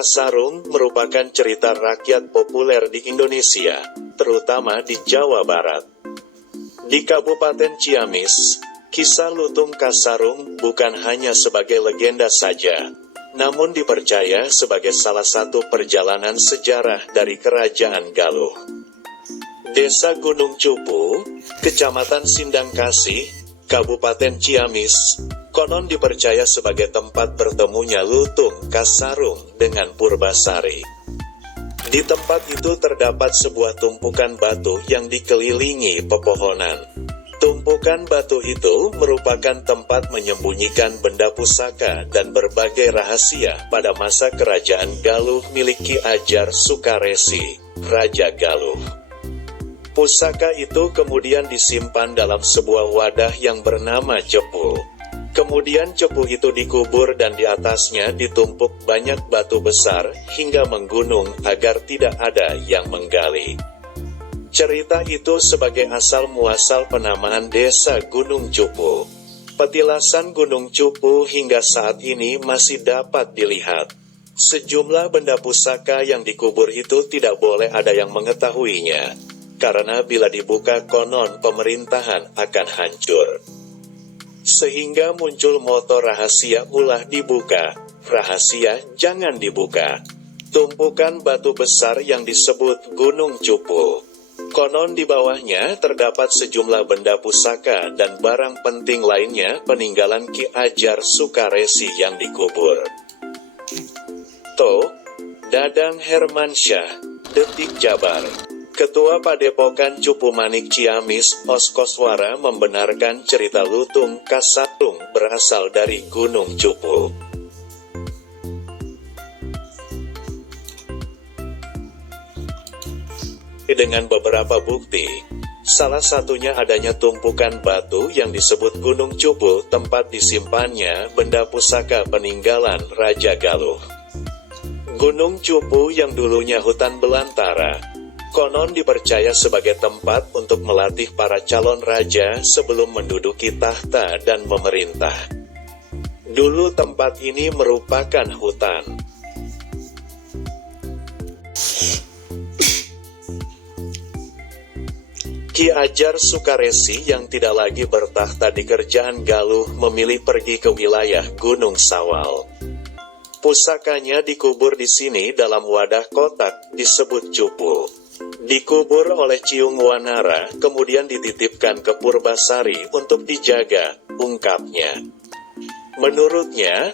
Kasarung merupakan cerita rakyat populer di Indonesia, terutama di Jawa Barat. Di Kabupaten Ciamis, kisah Lutung Kasarung bukan hanya sebagai legenda saja, namun dipercaya sebagai salah satu perjalanan sejarah dari Kerajaan Galuh. Desa Gunung Cupu, Kecamatan Sindangkasih, Kabupaten Ciamis, konon dipercaya sebagai tempat bertemunya Lutung Kasarung dengan Purbasari. Di tempat itu terdapat sebuah tumpukan batu yang dikelilingi pepohonan. Tumpukan batu itu merupakan tempat menyembunyikan benda pusaka dan berbagai rahasia pada masa Kerajaan Galuh milik Ki Ajar Sukaresi, Raja Galuh. Pusaka itu kemudian disimpan dalam sebuah wadah yang bernama cepu. Kemudian cepu itu dikubur dan di atasnya ditumpuk banyak batu besar hingga menggunung agar tidak ada yang menggali. Cerita itu sebagai asal-muasal penamaan desa Gunung Cupu. Petilasan Gunung Cupu hingga saat ini masih dapat dilihat. Sejumlah benda pusaka yang dikubur itu tidak boleh ada yang mengetahuinya, karena bila dibuka konon pemerintahan akan hancur. Sehingga muncul moto rahasia ulah dibuka, rahasia jangan dibuka. Tumpukan batu besar yang disebut Gunung Cupu. Konon di bawahnya terdapat sejumlah benda pusaka dan barang penting lainnya peninggalan Ki Ajar Sukaresi yang dikubur. Dadang Hermansyah, Detik Jabar. Ketua Padepokan Cupu Manik Ciamis, Oskoswara membenarkan cerita Lutung Kasarung berasal dari Gunung Cupu. Dengan beberapa bukti, salah satunya adanya tumpukan batu yang disebut Gunung Cupu, tempat disimpannya benda pusaka peninggalan Raja Galuh. Gunung Cupu yang dulunya hutan belantara, konon dipercaya sebagai tempat untuk melatih para calon raja sebelum menduduki tahta dan memerintah. Dulu tempat ini merupakan hutan. Ki Ajar Sukaresi yang tidak lagi bertahta di Kerajaan Galuh memilih pergi ke wilayah Gunung Sawal. Pusakanya dikubur di sini dalam wadah kotak disebut cupu. Dikubur oleh Ciung Wanara, kemudian dititipkan ke Purbasari untuk dijaga, ungkapnya. Menurutnya,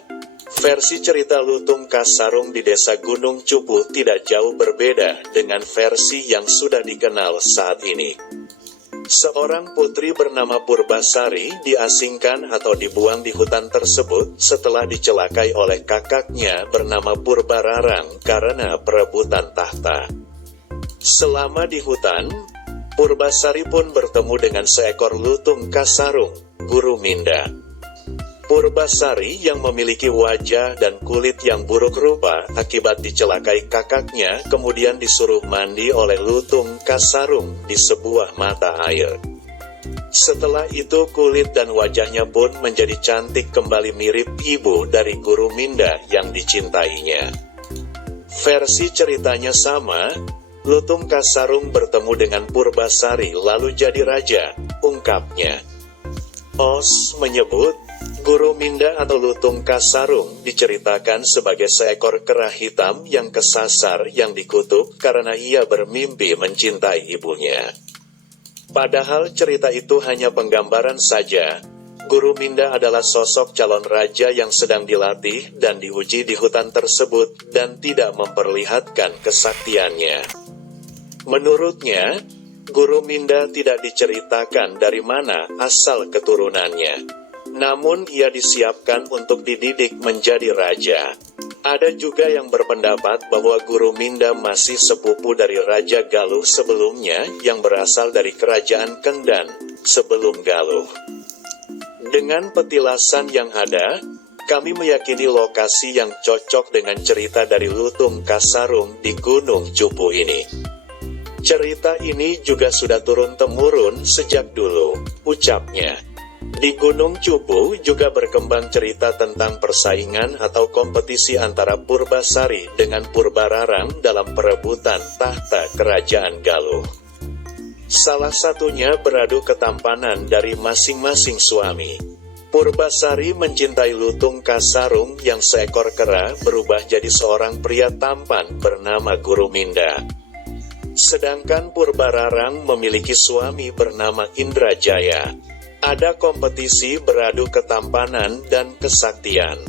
versi cerita Lutung Kasarung di desa Gunung Cupu tidak jauh berbeda dengan versi yang sudah dikenal saat ini. Seorang putri bernama Purbasari diasingkan atau dibuang di hutan tersebut setelah dicelakai oleh kakaknya bernama Purbararang karena perebutan tahta. Selama di hutan, Purbasari pun bertemu dengan seekor Lutung Kasarung, Guru Minda. Purbasari yang memiliki wajah dan kulit yang buruk rupa akibat dicelakai kakaknya kemudian disuruh mandi oleh Lutung Kasarung di sebuah mata air. Setelah itu kulit dan wajahnya pun menjadi cantik kembali mirip ibu dari Guru Minda yang dicintainya. Versi ceritanya sama, Lutung Kasarung bertemu dengan Purbasari lalu jadi raja, ungkapnya. Os menyebut, Guru Minda atau Lutung Kasarung diceritakan sebagai seekor kera hitam yang kesasar yang dikutuk karena ia bermimpi mencintai ibunya. Padahal cerita itu hanya penggambaran saja. Guru Minda adalah sosok calon raja yang sedang dilatih dan diuji di hutan tersebut dan tidak memperlihatkan kesaktiannya. Menurutnya, Guru Minda tidak diceritakan dari mana asal keturunannya. Namun ia disiapkan untuk dididik menjadi raja. Ada juga yang berpendapat bahwa Guru Minda masih sepupu dari Raja Galuh sebelumnya yang berasal dari Kerajaan Kendan, sebelum Galuh. Dengan petilasan yang ada, kami meyakini lokasi yang cocok dengan cerita dari Lutung Kasarung di Gunung Cupu ini. Cerita ini juga sudah turun-temurun sejak dulu, ucapnya. Di Gunung Cupu juga berkembang cerita tentang persaingan atau kompetisi antara Purbasari dengan Purbararang dalam perebutan tahta kerajaan Galuh. Salah satunya beradu ketampanan dari masing-masing suami. Purbasari mencintai Lutung Kasarung yang seekor kera berubah jadi seorang pria tampan bernama Guruminda. Sedangkan Purbararang memiliki suami bernama Indrajaya. Ada kompetisi beradu ketampanan dan kesaktian.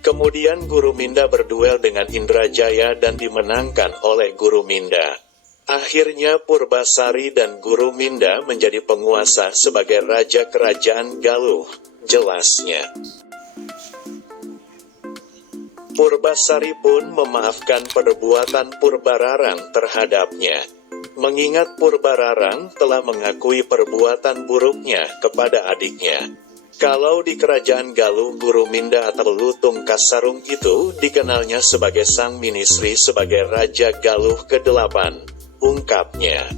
Kemudian Guruminda berduel dengan Indrajaya dan dimenangkan oleh Guruminda. Akhirnya Purbasari dan Guruminda menjadi penguasa sebagai raja kerajaan Galuh, jelasnya. Purbasari pun memaafkan perbuatan Purbararang terhadapnya. Mengingat Purbararang telah mengakui perbuatan buruknya kepada adiknya. Kalau di kerajaan Galuh, Guruminda atau Lutung Kasarung itu dikenalnya sebagai sang minisri sebagai Raja Galuh ke-8, ungkapnya.